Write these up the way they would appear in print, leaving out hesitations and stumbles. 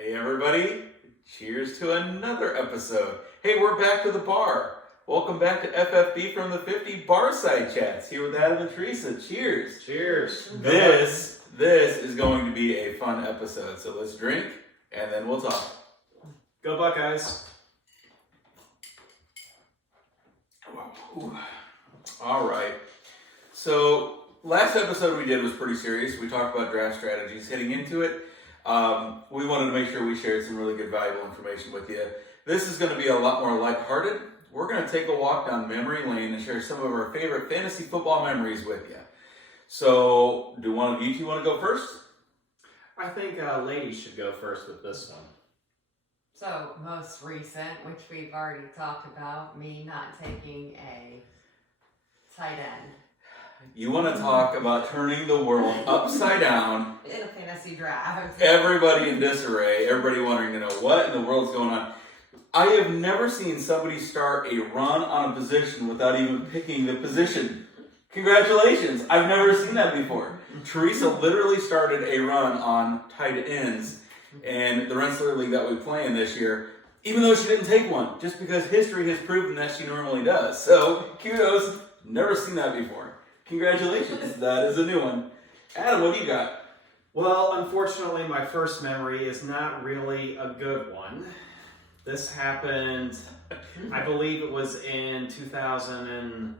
Hey everybody, cheers to another episode. Hey, we're back to the bar. Welcome back to FFB from the 50 Barside Chats here with Adam and Teresa. Cheers. Cheers. This is going to be a fun episode, so let's drink and then we'll talk. Go Buckeyes. All right. So last episode we did was pretty serious. We talked about draft strategies. Heading into it, we wanted to make sure we shared some really good, valuable information with you. This is going to be a lot more lighthearted. We're going to take a walk down memory lane and share some of our favorite fantasy football memories with you. So, do one of you two want to go first? I think ladies should go first with this one. So, most recent, which we've already talked about, me not taking a tight end. You want to talk about turning the world upside down. In a fantasy draft. Everybody in disarray. Everybody wondering, what in the world's going on? I have never seen somebody start a run on a position without even picking the position. Congratulations. I've never seen that before. Teresa literally started a run on tight ends in the Rensselaer League that we play in this year, even though she didn't take one, just because history has proven that she normally does. So, kudos. Never seen that before. Congratulations. That is a new one. Adam, what do you got? Well, unfortunately, my first memory is not really a good one. This happened, I believe it was in 2017.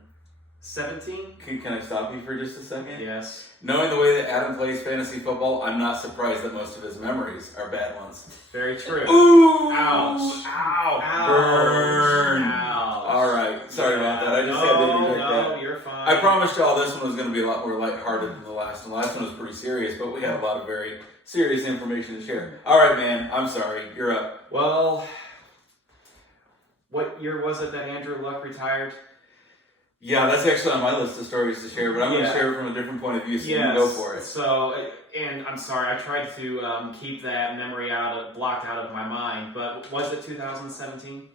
Can I stop you for just a second? Yes. Knowing the way that Adam plays fantasy football, I'm not surprised that most of his memories are bad ones. Very true. Ooh! Ouch. Ow! Ouch. Burn! Ouch. All right. Sorry about that. I just had to interject that. No, you're fine. I promised y'all this one was going to be a lot more lighthearted than the last one. The last one was pretty serious, but we had a lot of very serious information to share. All right, man. I'm sorry. You're up. Well, what year was it that Andrew Luck retired? Yeah, that's actually on my list of stories to share, but I'm going to share it from a different point of view, so you can go for it. So, and I'm sorry, I tried to keep that memory blocked out of my mind, but was it 2017?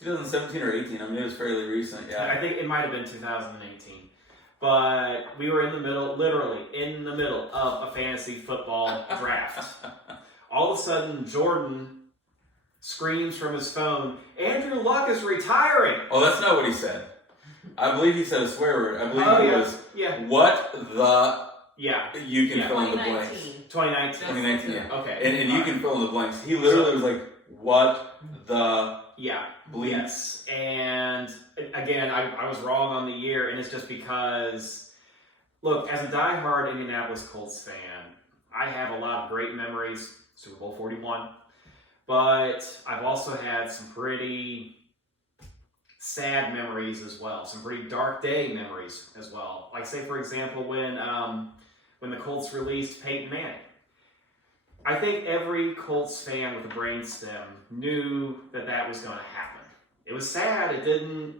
2017 or 18. I mean, it was fairly recent, yeah. I think it might have been 2018. But we were literally in the middle of a fantasy football draft. All of a sudden, Jordan screams from his phone, "Andrew Luck is retiring!" Oh, that's not what he said. I believe he said a swear word. I believe it was, what the... Yeah. You can fill in the blanks. 2019. 2019, yeah. Okay. And you can fill in the blanks. He literally was like, what the... Yeah. bleep? Yes. And again, I was wrong on the year, and it's just because, look, as a diehard Indianapolis Colts fan, I have a lot of great memories, Super Bowl 41, but I've also had some pretty sad memories as well, some pretty dark day memories as well. Like, say, for example, when the Colts released Peyton Manning. I think every Colts fan with a brainstem knew that was going to happen. It was sad. It didn't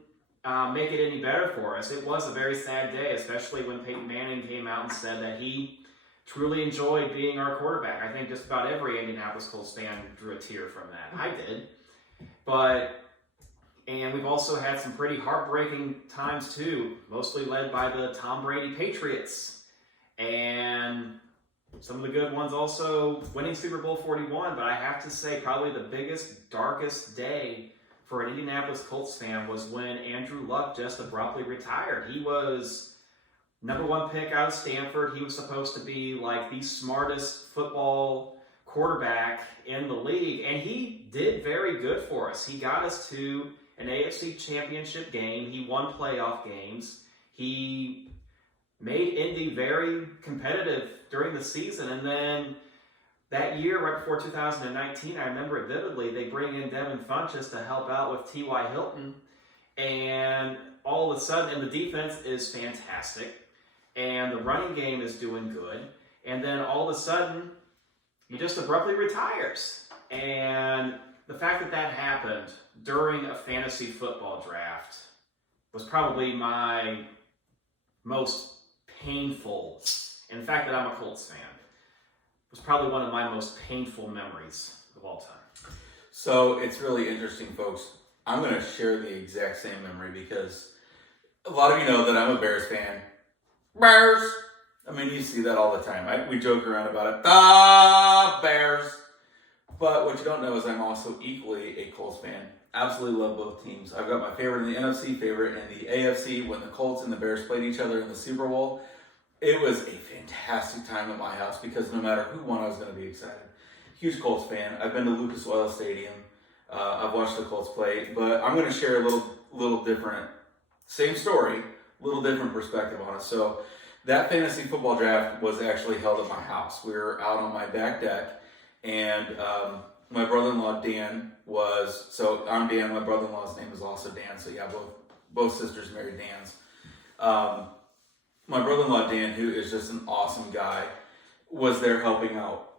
make it any better for us. It was a very sad day, especially when Peyton Manning came out and said that he truly enjoyed being our quarterback. I think just about every Indianapolis Colts fan drew a tear from that. I did. And we've also had some pretty heartbreaking times too, mostly led by the Tom Brady Patriots. And some of the good ones also winning Super Bowl 41, but I have to say probably the biggest, darkest day for an Indianapolis Colts fan was when Andrew Luck just abruptly retired. He was #1 pick out of Stanford. He was supposed to be like the smartest football quarterback in the league, and he did very good for us. He got us to an AFC championship game. He won playoff games. He made Indy very competitive during the season. And then that year, right before 2019, I remember it vividly, they bring in Devin Funchess to help out with T.Y. Hilton. And all of a sudden, and the defense is fantastic. And the running game is doing good. And then all of a sudden, he just abruptly retires. And the fact that happened during a fantasy football draft was probably my most painful, and the fact that I'm a Colts fan was probably one of my most painful memories of all time. So it's really interesting, folks. I'm going to share the exact same memory because a lot of you know that I'm a Bears fan. Bears! I mean, you see that all the time. We joke around about it. The Bears! But what you don't know is I'm also equally a Colts fan. Absolutely love both teams. I've got my favorite in the NFC, favorite in the AFC. When the Colts and the Bears played each other in the Super Bowl, it was a fantastic time at my house because no matter who won, I was going to be excited. Huge Colts fan. I've been to Lucas Oil Stadium. I've watched the Colts play, but I'm going to share a little different, same story, little different perspective on it. So that fantasy football draft was actually held at my house. We were out on my back deck, and my brother-in-law Dan was. So I'm Dan. My brother-in-law's name is also Dan. So yeah, both sisters married Dans. My brother-in-law Dan, who is just an awesome guy, was there helping out.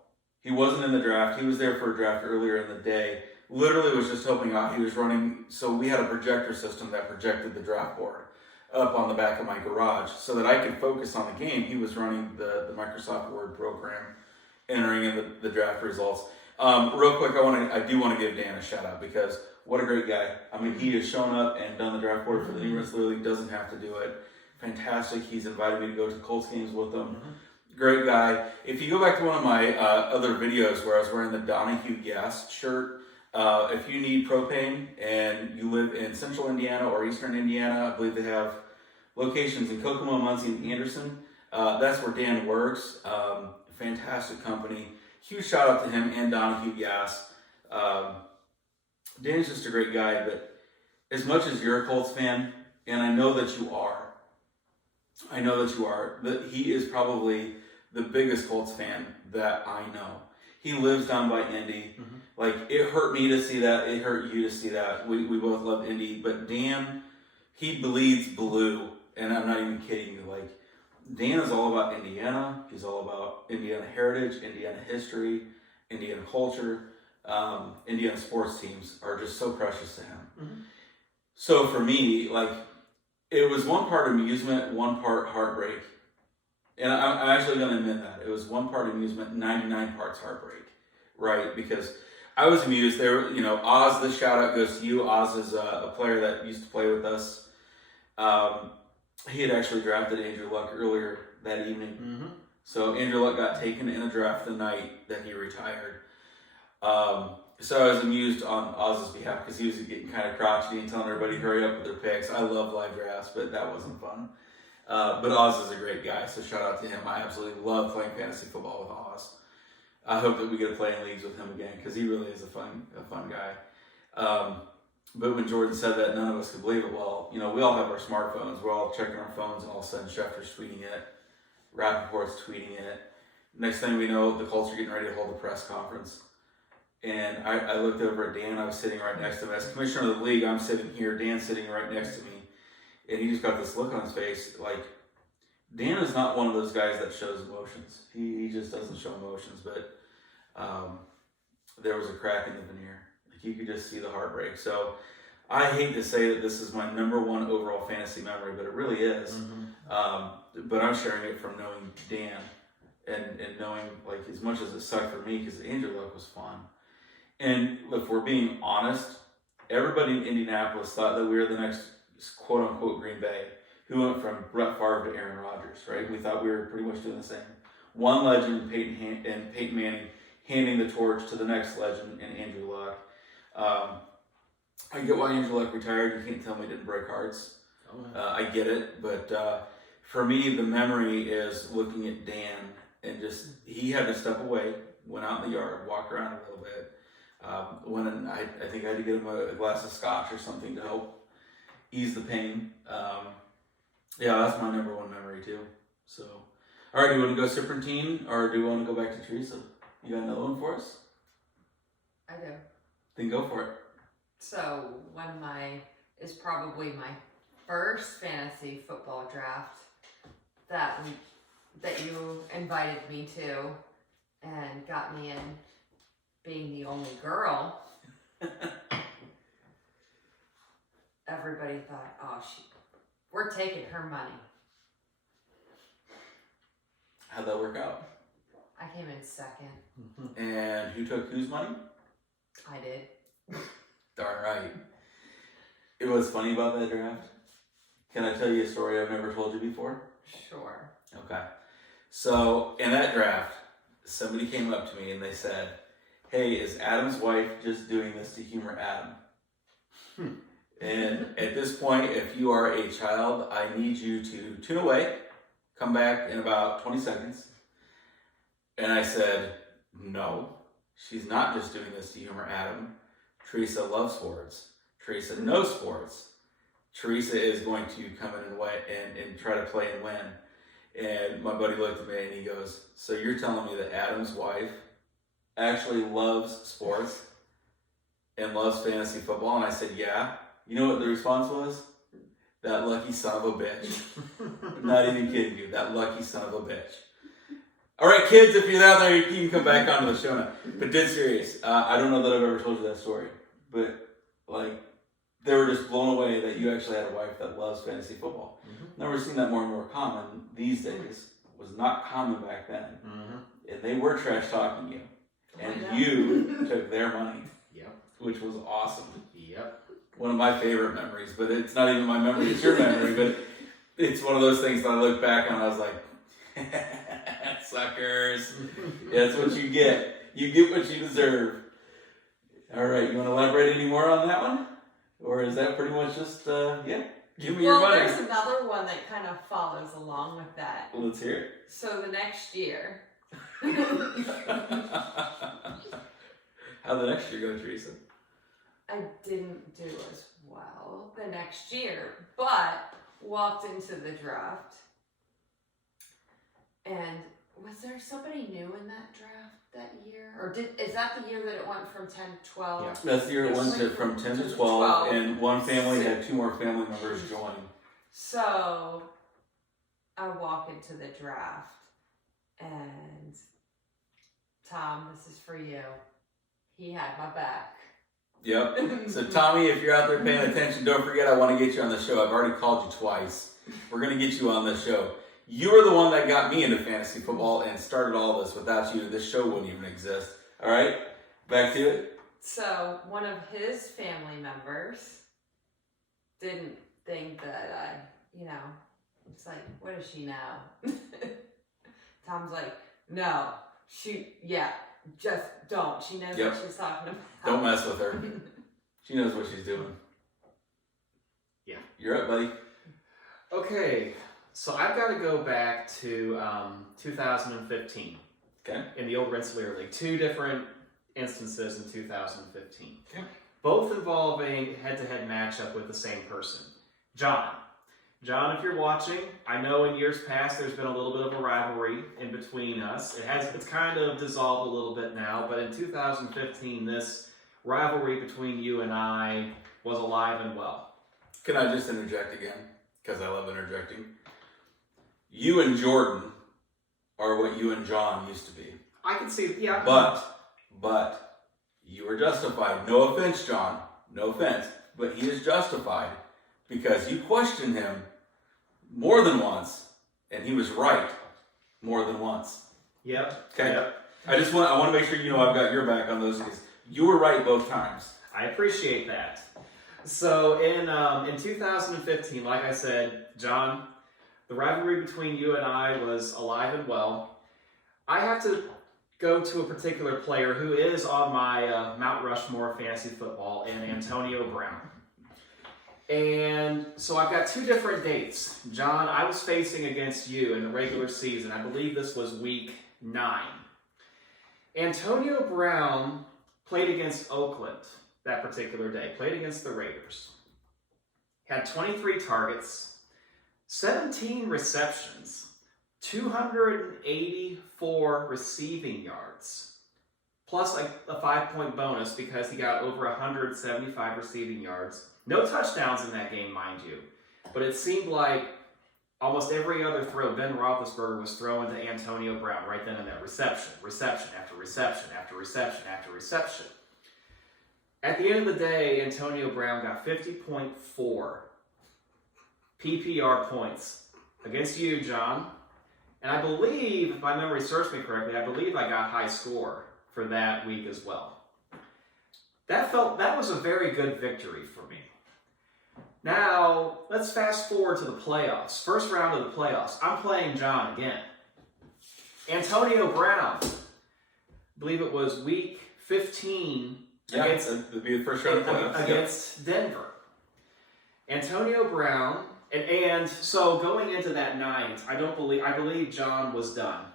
He wasn't in the draft. He was there for a draft earlier in the day. Literally was just helping out. He was running, so we had a projector system that projected the draft board up on the back of my garage so that I could focus on the game. He was running the Microsoft Word program, entering in the draft results. Real quick, I do want to give Dan a shout out because what a great guy. I mean, he has shown up and done the draft board for the New Wrestler League, doesn't have to do it. Fantastic. He's invited me to go to Colts games with him. Great guy. If you go back to one of my other videos where I was wearing the Donahue Gas shirt, if you need propane and you live in central Indiana or eastern Indiana, I believe they have locations in Kokomo, Muncie, and Anderson. That's where Dan works. Fantastic company. Huge shout out to him and Donahue Gas. Dan's just a great guy, but as much as you're a Colts fan, and I know that you are, that he is probably the biggest Colts fan that I know. He lives down by Indy. Like, it hurt me to see that. It hurt you to see that. We both love Indy. But Dan, he bleeds blue. And I'm not even kidding you. Like, Dan is all about Indiana. He's all about Indiana heritage, Indiana history, Indiana culture. Indiana sports teams are just so precious to him. So for me, like, it was one part amusement, one part heartbreak. And I'm actually going to admit that. It was one part amusement, 99 parts heartbreak, right? Because I was amused. There, Oz, the shout out goes to you. Oz is a player that used to play with us. He had actually drafted Andrew Luck earlier that evening. So Andrew Luck got taken in a draft the night that he retired. So I was amused on Oz's behalf because he was getting kind of crotchety and telling everybody hurry up with their picks. I love live drafts, but that wasn't fun. But Oz is a great guy, so shout out to him. I absolutely love playing fantasy football with Oz. I hope that we get to play in leagues with him again because he really is a fun guy. But when Jordan said that, none of us could believe it. Well, we all have our smartphones. We're all checking our phones, and all of a sudden Schefter's tweeting it. Rappaport's tweeting it. Next thing we know, the Colts are getting ready to hold a press conference. And I looked over at Dan. I was sitting right next to him. As commissioner of the league, I'm sitting here. Dan's sitting right next to me. And he just got this look on his face. Like, Dan is not one of those guys that shows emotions. He just doesn't show emotions. But there was a crack in the veneer. Like, you could just see the heartbreak. So I hate to say that this is my number one overall fantasy memory, but it really is. But I'm sharing it from knowing Dan and knowing, like, as much as it sucked for me, because Andrew Luck was fun. And if we're being honest, everybody in Indianapolis thought that we were the next quote-unquote Green Bay, who went from Brett Favre to Aaron Rodgers, right? We thought we were pretty much doing the same. One legend, Peyton Manning, handing the torch to the next legend in Andrew Luck. I get why Andrew Luck retired. You can't tell me he didn't break hearts. I get it, but for me, the memory is looking at Dan and just, he had to step away, went out in the yard, walked around a little bit. I think I had to get him a glass of scotch or something to help ease the pain. Yeah, that's my number one memory too. So, all right, do you want to go Serpentine or do you want to go back to Teresa? You got another one for us? I do. Then go for it. So is probably my first fantasy football draft that you invited me to and got me in, being the only girl. Everybody thought, we're taking her money. How'd that work out? I came in second. And who took whose money? I did. Darn right. It was funny about that draft. Can I tell you a story I've never told you before? Sure. Okay. So in that draft, somebody came up to me and they said, hey, is Adam's wife just doing this to humor Adam? And at this point, if you are a child, I need you to tune away, come back in about 20 seconds. And I said, no, she's not just doing this to humor Adam. Teresa loves sports. Teresa knows sports. Teresa is going to come in and try to play and win. And my buddy looked at me and he goes, so you're telling me that Adam's wife actually loves sports and loves fantasy football? And I said, yeah. You know what the response was? That lucky son of a bitch. I'm not even kidding you. That lucky son of a bitch. All right, kids, if you're out there, you can come back onto the show now. But dead serious, I don't know that I've ever told you that story. But, like, they were just blown away that you actually had a wife that loves fantasy football. Never seen that more and more common these days. It was not common back then. And they were trash talking you. And you took their money. Yep. Which was awesome. Yep. One of my favorite memories, but it's not even my memory, it's your memory. But it's one of those things that I look back on and I was like, suckers. That's what you get. You get what you deserve. All right, you want to elaborate any more on that one? Or is that pretty much just, give me your money. There's another one that kind of follows along with that. Well, let's hear it. So the next year. How'd the next year go, Teresa? I didn't do as well the next year, but walked into the draft. And was there somebody new in that draft that year? Or is that the year that it went from 10 to 12? Yeah. That's the year it went from 10 to 12, and one family had 2 more family members join. So I walk into the draft, and Tom, this is for you. He had my back. Yep. So Tommy, if you're out there paying attention, don't forget I want to get you on the show. I've already called you twice. We're going to get you on the show. You were the one that got me into fantasy football and started all this. Without you, this show wouldn't even exist. All right? Back to it. So one of his family members didn't think that it's like, what does she know? Tom's like, no, just don't. She knows what she's talking about. Don't mess with her. She knows what she's doing. Yeah. You're up, buddy. Okay, so I've got to go back to 2015. Okay. In the old Rensselaer League. 2 different instances in 2015. Okay. Both involving head-to-head matchup with the same person. John, if you're watching, I know in years past there's been a little bit of a rivalry in between us. It's kind of dissolved a little bit now, but in 2015, this rivalry between you and I was alive and well. Can I just interject again? Because I love interjecting. You and Jordan are what you and John used to be. I can see, yeah. But you were justified. No offense, John. No offense. But he is justified because you questioned him more than once, and he was right more than once. Yep. Okay. Yep. I want to make sure you know I've got your back on those because you were right both times. I appreciate that. So in 2015, like I said, John, the rivalry between you and I was alive and well. I have to go to a particular player who is on my Mount Rushmore of fantasy football, and Antonio Brown. And so I've got 2 different dates. John, I was facing against you in the regular season. I believe this was week 9. Antonio Brown played against Oakland that particular day, played against the Raiders. Had 23 targets, 17 receptions, 284 receiving yards, plus a 5-point bonus because he got over 175 receiving yards. No touchdowns in that game, mind you, but it seemed like almost every other throw Ben Roethlisberger was throwing to Antonio Brown right then and there. Reception after reception after reception after reception. At the end of the day, Antonio Brown got 50.4 PPR points against you, John. And I believe, if my memory serves me correctly, I believe I got high score for that week as well. That was a very good victory for me. Now, let's fast forward to the playoffs. First round of the playoffs. I'm playing John again. Antonio Brown, I believe it was week 15 Yeah, against, that'd be the first round of playoffs. against Denver. Antonio Brown, and so going into that night, I believe John was done.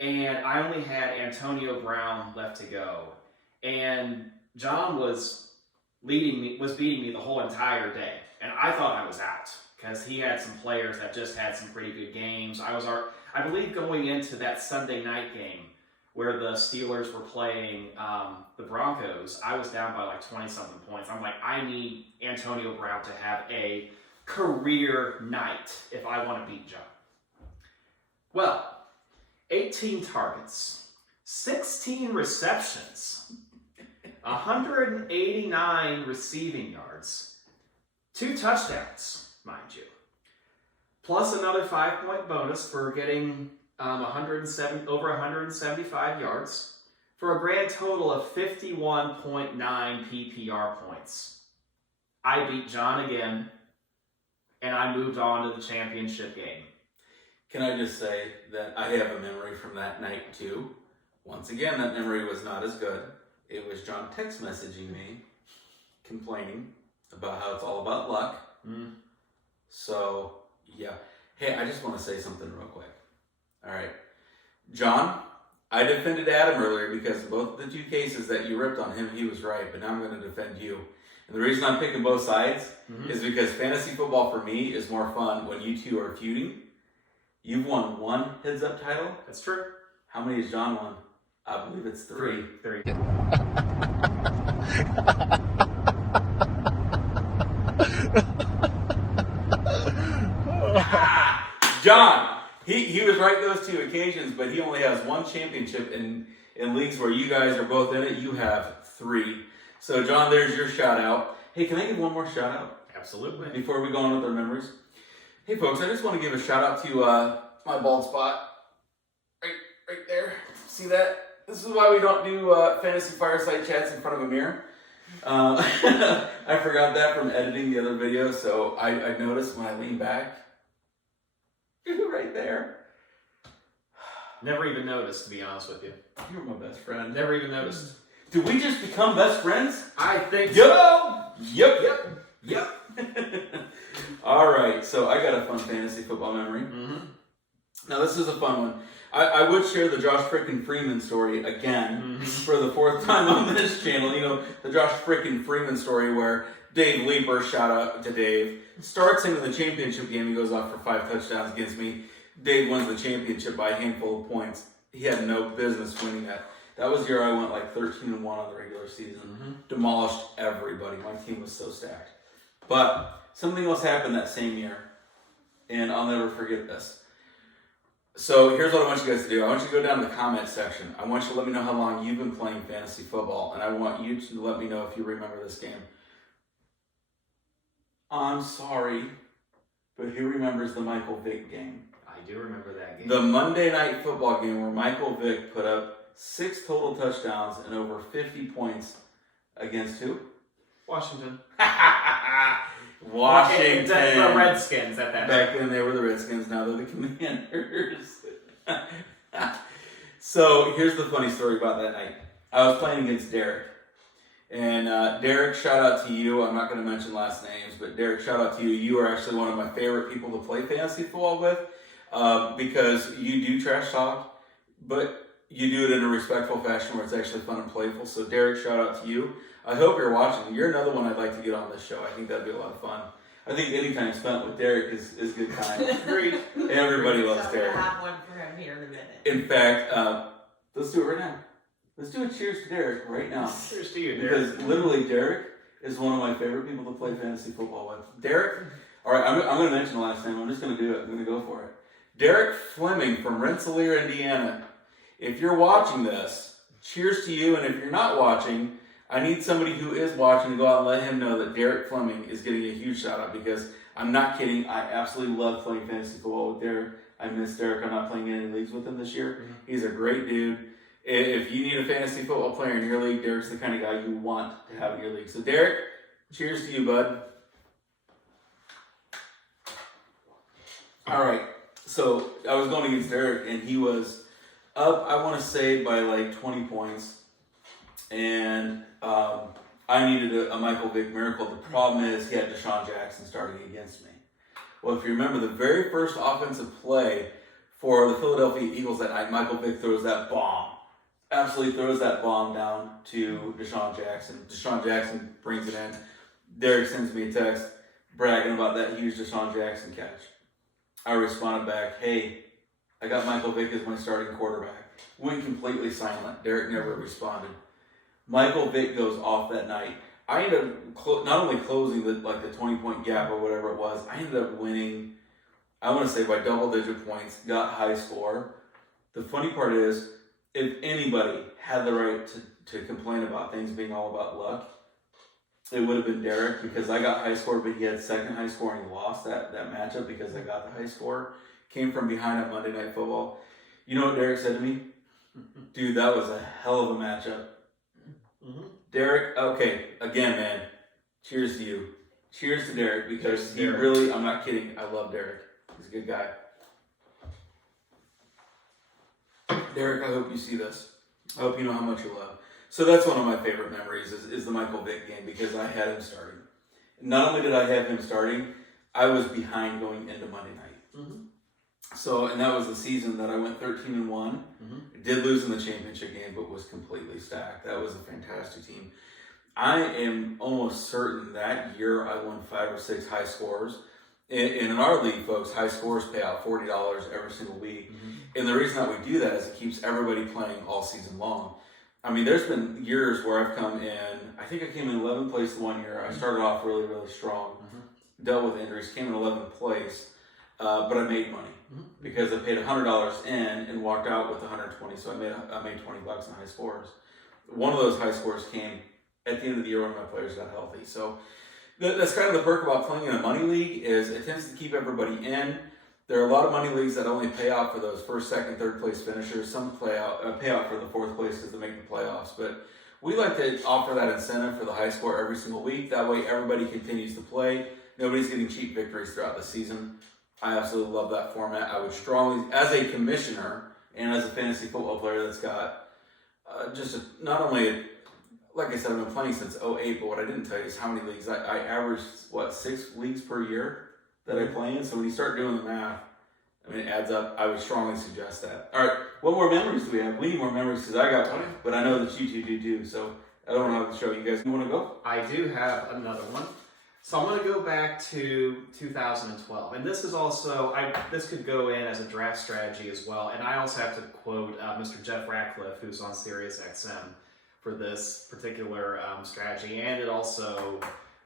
And I only had Antonio Brown left to go. And John was beating me the whole entire day. And I thought I was out because he had some players that just had some pretty good games. I believe going into that Sunday night game where the Steelers were playing the Broncos, I was down by like 20-something points. I'm like, I need Antonio Brown to have a career night if I want to beat John. Well, 18 targets, 16 receptions, 189 receiving yards, 2 touchdowns, mind you, plus another 5-point bonus for getting over 175 yards for a grand total of 51.9 PPR points. I beat John again, and I moved on to the championship game. Can I just say that I have a memory from that night too? Once again, that memory was not as good. It was John text messaging me, complaining about how it's all about luck. So, yeah. Hey, I just want to say something real quick. All right. John, I defended Adam earlier because both the 2 cases that you ripped on him, he was right, but now I'm going to defend you. And the reason I'm picking both sides is because fantasy football for me is more fun when you two are feuding. You've won 1 heads-up title. That's true. How many has John won? I believe it's 3. 3. John, he was right those 2 occasions, but he only has 1 championship in leagues where you guys are both in it. You have 3. So, John, there's your shout out. Hey, can I give one more shout out? Absolutely. Before we go on with our memories. Hey, folks, I just want to give a shout out to my bald spot. Right there. See that? This is why we don't do fantasy fireside chats in front of a mirror. I forgot that from editing the other video, so I noticed when I lean back. Right there. Never even noticed, to be honest with you. You're my best friend. Never even noticed. Did we just become best friends? I think so. Yep. All right, so I got a fun fantasy football memory. Now, this is a fun one. I would share the Josh frickin' Freeman story again for the 4th time on this channel. You know, the Josh frickin' Freeman story where Dave Leeper, shout out to Dave, starts into the championship game. He goes off for 5 touchdowns against me. Dave wins the championship by a handful of points. He had no business winning that. That was the year I went like 13-1 on the regular season. Demolished everybody. My team was so stacked. But something else happened that same year, and I'll never forget this. So here's what I want you guys to do. I want you to go down to the comment section. I want you to let me know how long you've been playing fantasy football, and I want you to let me know if you remember this game. I'm sorry, but who remembers the Michael Vick game? I do remember that game. The Monday Night Football game where Michael Vick put up 6 total touchdowns and over 50 points against who? Washington. Washington. The Redskins at that Back then they were the Redskins, now they're the Commanders. So here's the funny story about that night. I was playing against Derek. And Derek, shout out to you. I'm not going to mention last names, but Derek, shout out to you. You are actually one of my favorite people to play fantasy football with because you do trash talk, but you do it in a respectful fashion where it's actually fun and playful. So Derek, shout out to you. I hope you're watching. You're another one I'd like to get on this show. I think that'd be a lot of fun. I think any time spent with Derek is good time. Agreed. Everybody loves So Derek. I'm gonna have one for him here in a minute. In fact, let's do it right now. Let's do a cheers to Derek right now. Cheers to you, Derek. Because literally Derek is one of my favorite people to play fantasy football with. Derek, all right, I'm going to mention the last name. I'm just going to do it. I'm going to go for it. Derek Fleming from Rensselaer, Indiana. If you're watching this, cheers to you. And if you're not watching, I need somebody who is watching to go out and let him know that Derek Fleming is getting a huge shout out because I'm not kidding. I absolutely love playing fantasy football with Derek. I miss Derek. I'm not playing any leagues with him this year. He's a great dude. If you need a fantasy football player in your league, Derek's the kind of guy you want to have in your league. So, Derek, cheers to you, bud. All right. So, I was going against Derek, and he was up, I want to say, by like 20 points. and I needed a Michael Vick miracle. The problem is he had Deshaun Jackson starting against me. Well, if you remember the very first offensive play for the Philadelphia Eagles that night, Michael Vick throws that bomb. Absolutely throws that bomb down to Deshaun Jackson. Deshaun Jackson brings it in. Derek sends me a text bragging about that huge Deshaun Jackson catch. I responded back, hey, I got Michael Vick as my starting quarterback. Went completely silent. Derek never responded. Michael Vick goes off that night. I ended up not only closing the 20-point gap or whatever it was, I ended up winning, I want to say by double-digit points, got high score. The funny part is, if anybody had the right to complain about things being all about luck, it would have been Derek, because I got high score, but he had second high score and he lost that matchup because I got the high score. Came from behind on Monday Night Football. You know what Derek said to me? Dude, that was a hell of a matchup. Mm-hmm. Derek, okay, again, man, cheers to you. Cheers to Derek, because he Derek. really, I'm not kidding, I love Derek. He's a good guy. Derek, I hope you see this. I hope you know how much you love. So that's one of my favorite memories is the Michael Vick game, because I had him starting. Not only did I have him starting, I was behind going into Monday night. Mm-hmm. So, and that was the season that I went 13-1. Mm-hmm. Did lose in the championship game, but was completely stacked. That was a fantastic team. I am almost certain that year I won 5 or 6 high scores. And in our league, folks, high scores pay out $40 every single week. Mm-hmm. And the reason that we do that is it keeps everybody playing all season long. I mean, there's been years where I've come in, I think I came in 11th place the one year. I started off really, really strong. Mm-hmm. Dealt with injuries, came in 11th place, but I made money. Mm-hmm. Because I paid $100 in and walked out with 120, so I made $20 in high scores. One of those high scores came at the end of the year when my players got healthy. So that's kind of the perk about playing in a money league, is it tends to keep everybody in. There are a lot of money leagues that only pay out for those first, second, third place finishers. Some pay out for the fourth place because they make the playoffs. But we like to offer that incentive for the high score every single week. That way everybody continues to play. Nobody's getting cheap victories throughout the season. I absolutely love that format. I would strongly, as a commissioner and as a fantasy football player that's got not only, like I said, I've been playing since 2008, but what I didn't tell you is how many leagues. I average, 6 leagues per year that I play in. So when you start doing the math, I mean, it adds up. I would strongly suggest that. All right, what more memories do we have? We need more memories because I got one, but I know that you two do too. So I don't want to show you guys. You want to go? I do have another one. So I'm going to go back to 2012, and this is also, this could go in as a draft strategy as well, and I also have to quote Mr. Jeff Ratcliffe, who's on Sirius XM, for this particular strategy, and it also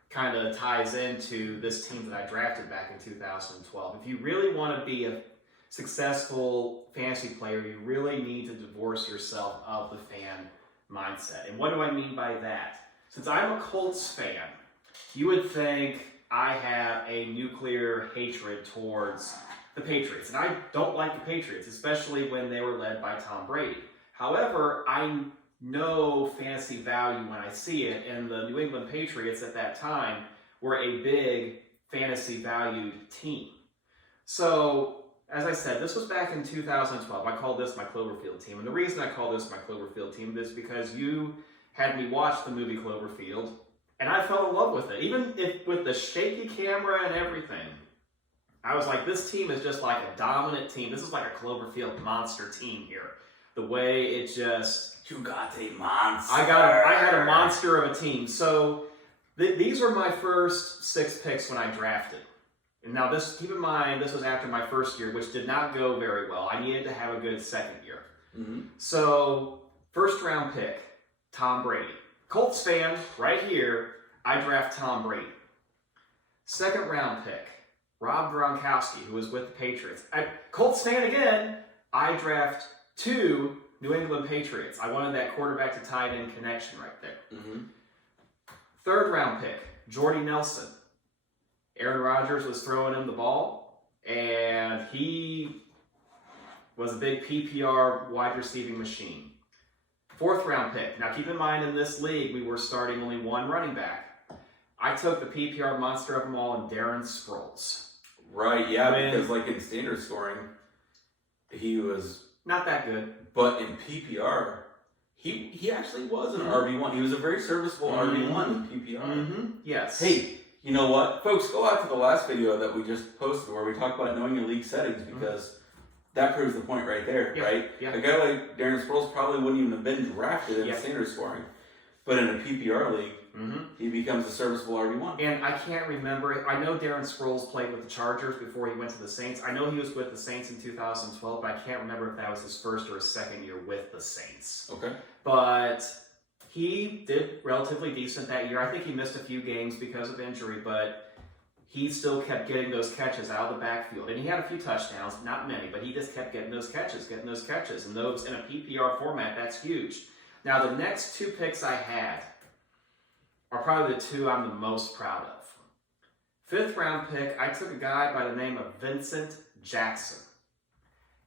kind of ties into this team that I drafted back in 2012. If you really want to be a successful fantasy player, you really need to divorce yourself of the fan mindset. And what do I mean by that? Since I'm a Colts fan, you would think I have a nuclear hatred towards the Patriots. And I don't like the Patriots, especially when they were led by Tom Brady. However, I know fantasy value when I see it, and the New England Patriots at that time were a big fantasy valued team. So, as I said, this was back in 2012. I called this my Cloverfield team. And the reason I call this my Cloverfield team is because you had me watch the movie Cloverfield, and I fell in love with it. Even if with the shaky camera and everything, I was like, this team is just like a dominant team. This is like a Cloverfield monster team here. The way it just... You got a monster. I had a monster of a team. So these were my first 6 picks when I drafted. And now keep in mind, this was after my first year, which did not go very well. I needed to have a good second year. Mm-hmm. So, first round pick, Tom Brady. Colts fan, right here, I draft Tom Brady. Second round pick, Rob Gronkowski, who was with the Patriots. Colts fan again, I draft 2 New England Patriots. I wanted that quarterback to tight end connection right there. Mm-hmm. Third round pick, Jordy Nelson. Aaron Rodgers was throwing him the ball, and he was a big PPR wide receiving machine. Fourth round pick. Now keep in mind, in this league, we were starting only 1 running back. I took the PPR monster of them all, and Darren Sproles. Right, yeah, because like in standard scoring, he was not that good. But in PPR, He actually was an RB1. He was a very serviceable RB1 in PPR. Mm-hmm. Yes. Hey, you know what? Folks, go out to the last video that we just posted where we talked about knowing your league settings because that proves the point right there, right? Yeah. A guy like Darren Sproles probably wouldn't even have been drafted in standard scoring. But in a PPR league, he becomes a serviceable RB1. And I can't remember. I know Darren Sproles played with the Chargers before he went to the Saints. I know he was with the Saints in 2012, but I can't remember if that was his first or his second year with the Saints. Okay. But he did relatively decent that year. I think he missed a few games because of injury, but he still kept getting those catches out of the backfield. And he had a few touchdowns, not many, but he just kept getting those catches. And those in a PPR format, that's huge. Now, the next 2 picks I had are probably the 2 I'm the most proud of. 5th round pick, I took a guy by the name of Vincent Jackson.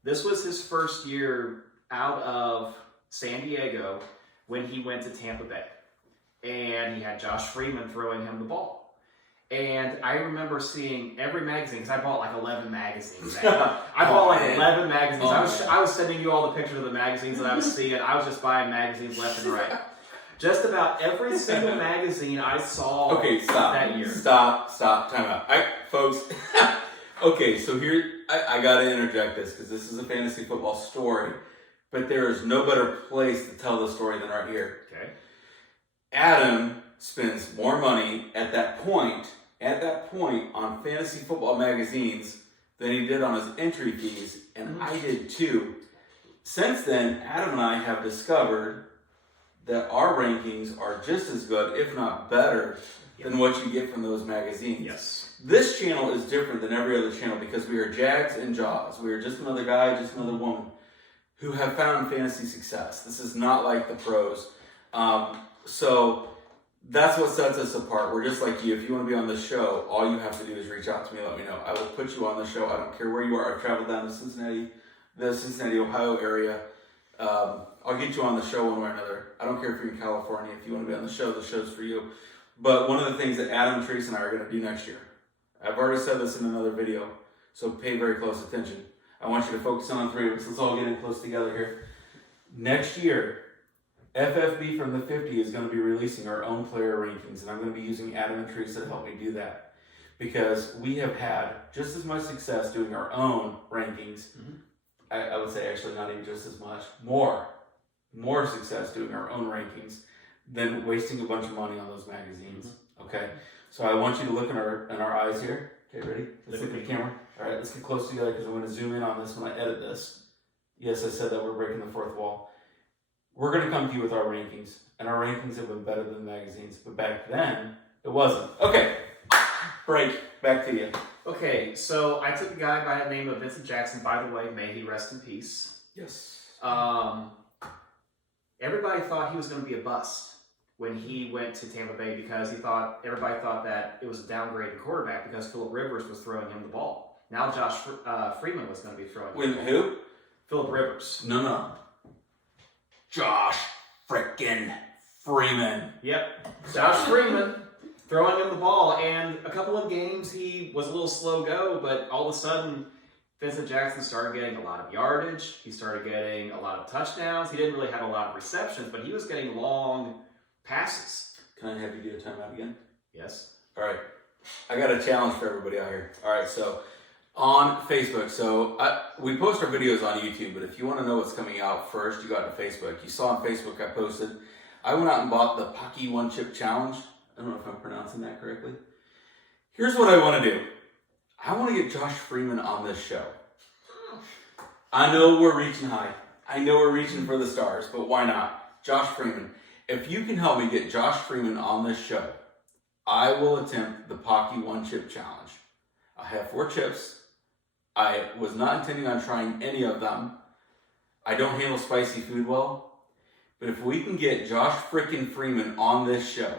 This was his first year out of San Diego when he went to Tampa Bay. And he had Josh Freeman throwing him the ball. And I remember seeing every magazine, because I bought like 11 magazines. I bought like 11 magazines. I was sending you all the pictures of the magazines that I was seeing. I was just buying magazines left and right. Just about every single magazine I saw that year. Stop, time out. Folks, okay, so here, I gotta interject this, because this is a fantasy football story, but there is no better place to tell the story than right here. Okay. Adam spends more money at that point on fantasy football magazines than he did on his entry fees, and I did too. Since then, Adam and I have discovered that our rankings are just as good, if not better, than what you get from those magazines. Yes. This channel is different than every other channel because we are Jags and Jaws. We are just another guy, just another woman who have found fantasy success. This is not like the pros. So that's what sets us apart. We're just like you. If you want to be on this show, all you have to do is reach out to me and let me know. I will put you on the show. I don't care where you are. I've traveled down to the Cincinnati, Ohio area. I'll get you on the show one way or another. I don't care if you're in California. If you want to be on the show's for you. But one of the things that Adam, Teresa, and I are going to do next year, I've already said this in another video, so pay very close attention. I want you to focus on 3 of us. Let's all get in close together here. Next year, FFB from the 50 is going to be releasing our own player rankings, and I'm going to be using Adam and Teresa to help me do that. Because we have had just as much success doing our own rankings. I would say actually not even just as much, more success doing our own rankings than wasting a bunch of money on those magazines. Okay? So I want you to look in our eyes here. Okay, ready? Let's look at the camera. All right, let's get close together because I'm going to zoom in on this when I edit this. Yes, I said that we're breaking the 4th wall. We're going to come to you with our rankings, and our rankings have been better than the magazines, but back then, it wasn't. Okay, break. Back to you. Okay, so I took a guy by the name of Vincent Jackson. By the way, may he rest in peace. Yes. Everybody thought he was going to be a bust when he went to Tampa Bay because everybody thought that it was a downgraded quarterback because Phillip Rivers was throwing him the ball. Now Josh Freeman was going to be throwing him the ball. Who? Phillip Rivers. No. Josh frickin' Freeman. Yep. Josh Freeman throwing him the ball, and a couple of games he was a little slow go, but all of a sudden Vincent Jackson started getting a lot of yardage. He started getting a lot of touchdowns. He didn't really have a lot of receptions, but he was getting long passes. Can I have you do a timeout again? Yes. All right. I got a challenge for everybody out here. All right, so on Facebook, we post our videos on YouTube, but if you want to know what's coming out first, you go out to Facebook. You saw on Facebook I posted, I went out and bought the Pocky One Chip Challenge. I don't know if I'm pronouncing that correctly. Here's what I want to do. I want to get Josh Freeman on this show. I know we're reaching high. I know we're reaching for the stars, but why not? Josh Freeman. If you can help me get Josh Freeman on this show, I will attempt the Pocky One Chip Challenge. I have 4 chips. I was not intending on trying any of them. I don't handle spicy food well. But if we can get Josh frickin' Freeman on this show,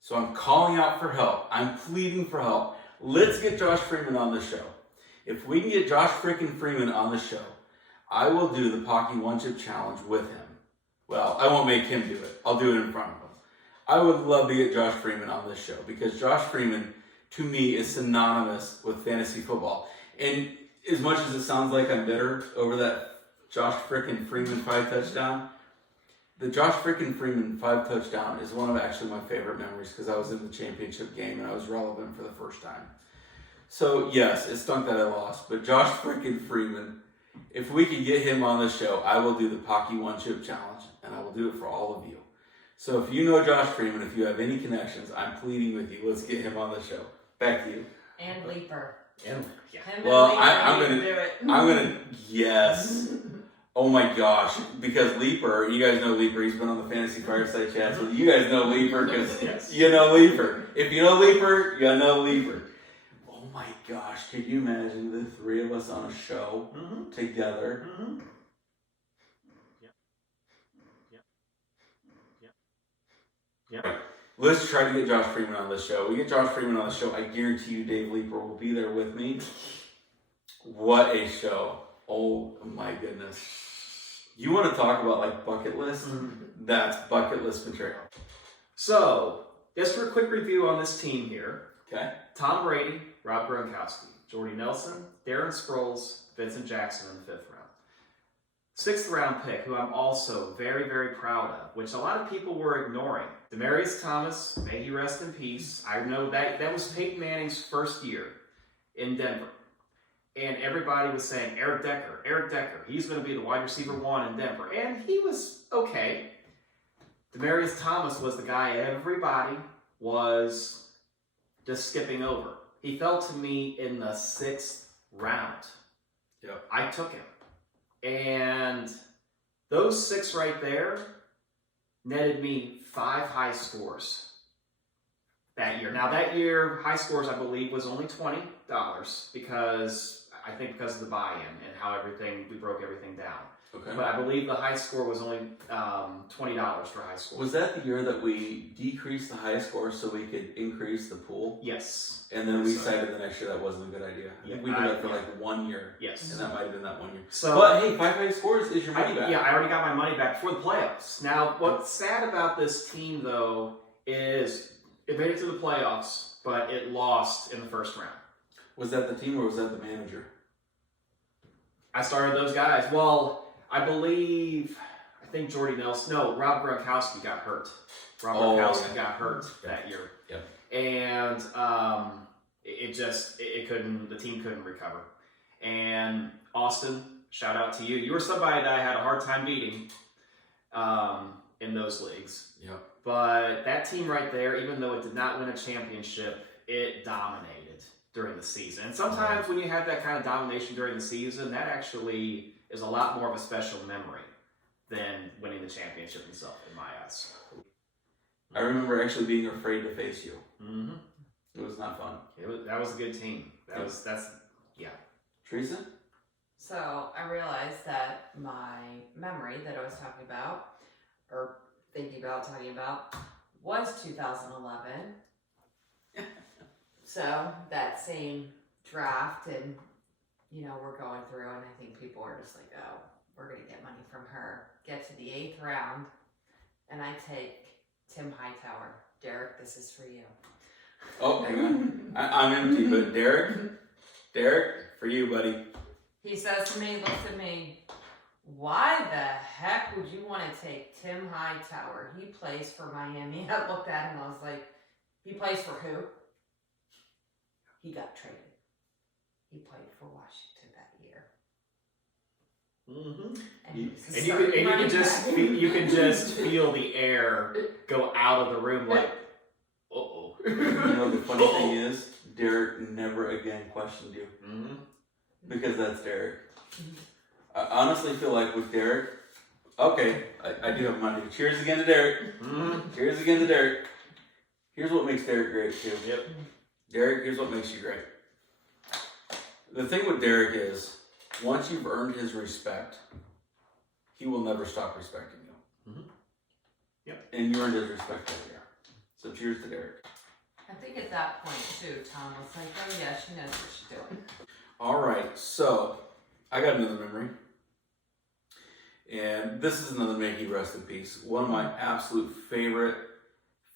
so I'm calling out for help. I'm pleading for help. Let's get Josh Freeman on this show. If we can get Josh frickin' Freeman on the show, I will do the Pocky One Chip Challenge with him. Well, I won't make him do it. I'll do it in front of him. I would love to get Josh Freeman on this show because Josh Freeman, to me, is synonymous with fantasy football. And as much as it sounds like I'm bitter over that Josh frickin' Freeman 5 touchdown, The Josh freaking Freeman 5 touchdown is one of actually my favorite memories because I was in the championship game and I was relevant for the first time. So yes, it stunk that I lost, but Josh freaking Freeman, if we can get him on the show, I will do the Pocky One Chip Challenge and I will do it for all of you. So if you know Josh Freeman, if you have any connections, I'm pleading with you. Let's get him on the show. Back to you. And Leaper. And yeah. Him Well, and I'm Leaper, gonna- you do it. I'm gonna yes. Oh my gosh, because Leaper, you guys know Leaper, he's been on the Fantasy Fireside Chat, so you guys know Leaper because Yes. you know Leaper. If you know Leaper, you know Leaper. Oh my gosh, could you imagine the three of us on a show together? Yeah. Let's try to get Josh Freeman on this show. We get Josh Freeman on the show, I guarantee you Dave Leaper will be there with me. What a show. Oh my goodness. You want to talk about like bucket list? That's bucket list material. So, just for a quick review on this team here. Okay. Tom Brady, Rob Gronkowski, Jordy Nelson, Darren Sproles, Vincent Jackson in the 5th round. 6th round pick, who I'm also very, very proud of, which a lot of people were ignoring. Demaryius Thomas, may he rest in peace. I know that was Peyton Manning's first year in Denver. And everybody was saying, Eric Decker, he's going to be the wide receiver 1 in Denver. And he was okay. Demaryius Thomas was the guy everybody was just skipping over. He fell to me in the 6th round. Yep. I took him. And those 6 right there netted me 5 high scores that year. Now that year, high scores I believe was only $20 because of the buy-in and how we broke everything down. Okay. But I believe the high score was only $20 for high score. Was that the year that we decreased the high score so we could increase the pool? Yes. And then we So- decided the next year that wasn't a good idea. I think Yeah, we did that for yeah. like 1 year. Yes. And that might have been that 1 year. So, But hey, 5 high scores is your money back. Yeah, I already got my money back for the playoffs. Now, what's sad about this team, though, is it made it to the playoffs, but it lost in the 1st round. Was that the team or was that the manager? I started those guys. Well, I think Jordy Nelson, no, Rob Gronkowski got hurt. Rob Gronkowski got hurt that year. Yep. And the team couldn't recover. And Austin, shout out to you. You were somebody that I had a hard time beating in those leagues. Yep. But that team right there, even though it did not win a championship, it dominated during the season. And sometimes when you have that kind of domination during the season, that actually is a lot more of a special memory than winning the championship itself, in my eyes. I remember actually being afraid to face you. Mm-hmm. It was not fun. That was a good team. Teresa? So I realized that my memory that I was talking about, or thinking about talking about, was 2011. So that same draft, and we're going through, and I think people are just like, oh, we're gonna get money from her. Get to the 8th round, and I take Tim Hightower. Derek, this is for you. Oh, hang on. I'm empty, but Derek, for you, buddy. He says to me, looks at me, why the heck would you want to take Tim Hightower? He plays for Miami. I looked at him, I was like, he plays for who? He got traded. He played for Washington that year. Mm-hmm. And you can just feel the air go out of the room like, uh-oh. You know, the funny thing is, Derek never again questioned you. Mm-hmm. Because that's Derek. I honestly feel like with Derek, okay, I do have money. Cheers again to Derek. Mm-hmm. Cheers again to Derek. Here's what makes Derek great, too. Yep. Derek, here's what makes you great. The thing with Derek is, once you've earned his respect, he will never stop respecting you. Mm-hmm. Yep. And you earned his respect that year. So cheers to Derek. I think at that point, too, Tom was like, oh yeah, she knows what she's doing. All right, so I got another memory. And this is another may he rest in peace. One of my absolute favorite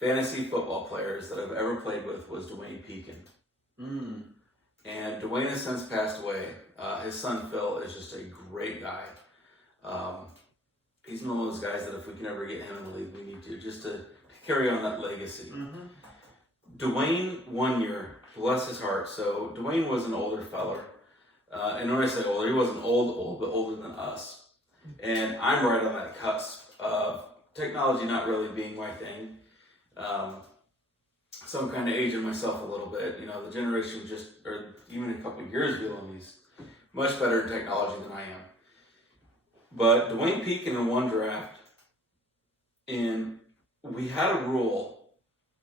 fantasy football players that I've ever played with was Dwayne Pekin. Mm. And Dwayne has since passed away. His son Phil is just a great guy. he's one of those guys that if we can ever get him in the league, we need to, just to carry on that legacy. Dwayne, 1 year, bless his heart. So Dwayne was an older feller. And when I say older, he wasn't old, but older than us. And I'm right on that cusp of technology not really being my thing. So I'm kind of aging myself a little bit. You know, the generation or even a couple of years beyond these, much better in technology than I am. But Dwayne peaked in one draft, and we had a rule.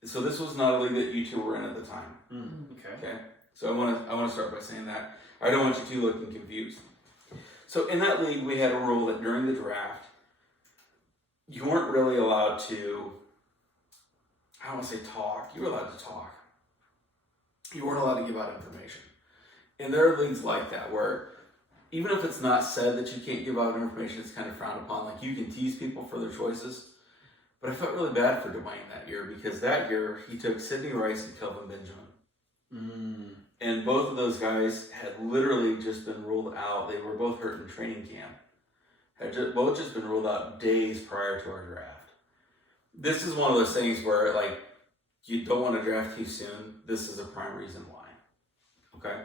So this was not a league that you two were in at the time. Okay. So I want to start by saying that. I don't want you two looking confused. So in that league, we had a rule that during the draft, you weren't really allowed to, I don't want to say talk, you were allowed to talk. You weren't allowed to give out information. And there are leagues like that where even if it's not said that you can't give out information, it's kind of frowned upon. Like you can tease people for their choices. But I felt really bad for Dwayne that year because that year he took Sidney Rice and Kelvin Benjamin. And both of those guys had literally just been ruled out. They were both hurt in training camp. Both just been ruled out days prior to our draft. This is one of those things where, like, you don't want to draft too soon. This is a prime reason why. Okay?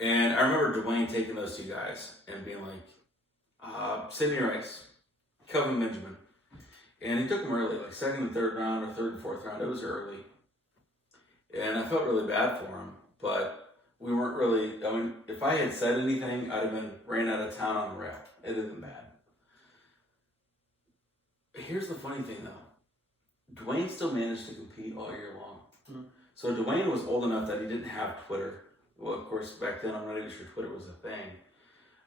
And I remember Dwayne taking those two guys and being like, Sidney Rice, Kelvin Benjamin. And he took them early, like second and third round or third and fourth round. It was early. And I felt really bad for him. But we weren't really, I mean, if I had said anything, I'd have been ran out of town on the rail. It'd have been bad. Here's the funny thing, though. Dwayne still managed to compete all year long. So Dwayne was old enough that he didn't have Twitter. Well, of course, back then, I'm not even sure Twitter was a thing.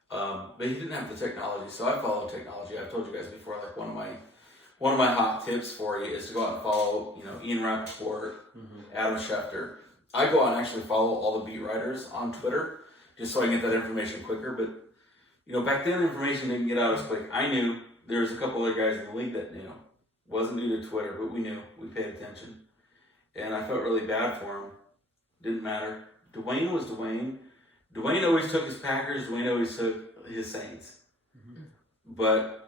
But he didn't have the technology. So I follow technology. I've told you guys before, like one of my hot tips for you is to go out and follow, Ian Rappaport, Adam Schefter. I go out and actually follow all the beat writers on Twitter just so I can get that information quicker. But, back then information didn't get out as quick. I knew there was a couple other guys in the league that, wasn't new to Twitter, but we knew. We paid attention. And I felt really bad for him. Didn't matter. Dwayne was Dwayne. Dwayne always took his Packers. Dwayne always took his Saints. But,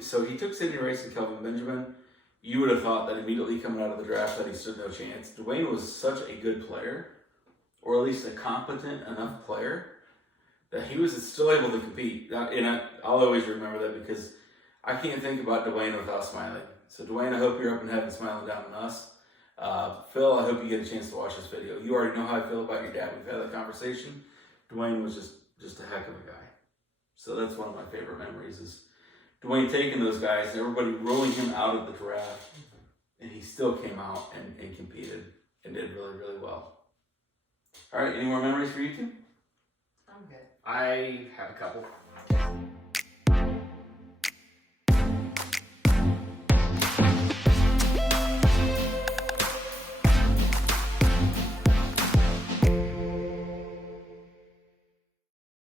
so he took Sidney Rice and Kelvin Benjamin. You would have thought that immediately coming out of the draft that he stood no chance. Dwayne was such a good player, or at least a competent enough player, that he was still able to compete. And I'll always remember that because I can't think about Dwayne without smiling. So Dwayne, I hope you're up in heaven smiling down on us. Phil, I hope you get a chance to watch this video. You already know how I feel about your dad. We've had that conversation. Dwayne was just a heck of a guy. So that's one of my favorite memories is Dwayne taking those guys and everybody rolling him out of the draft, and he still came out and competed and did really, really well. All right, any more memories for you two? I'm good. I have a couple.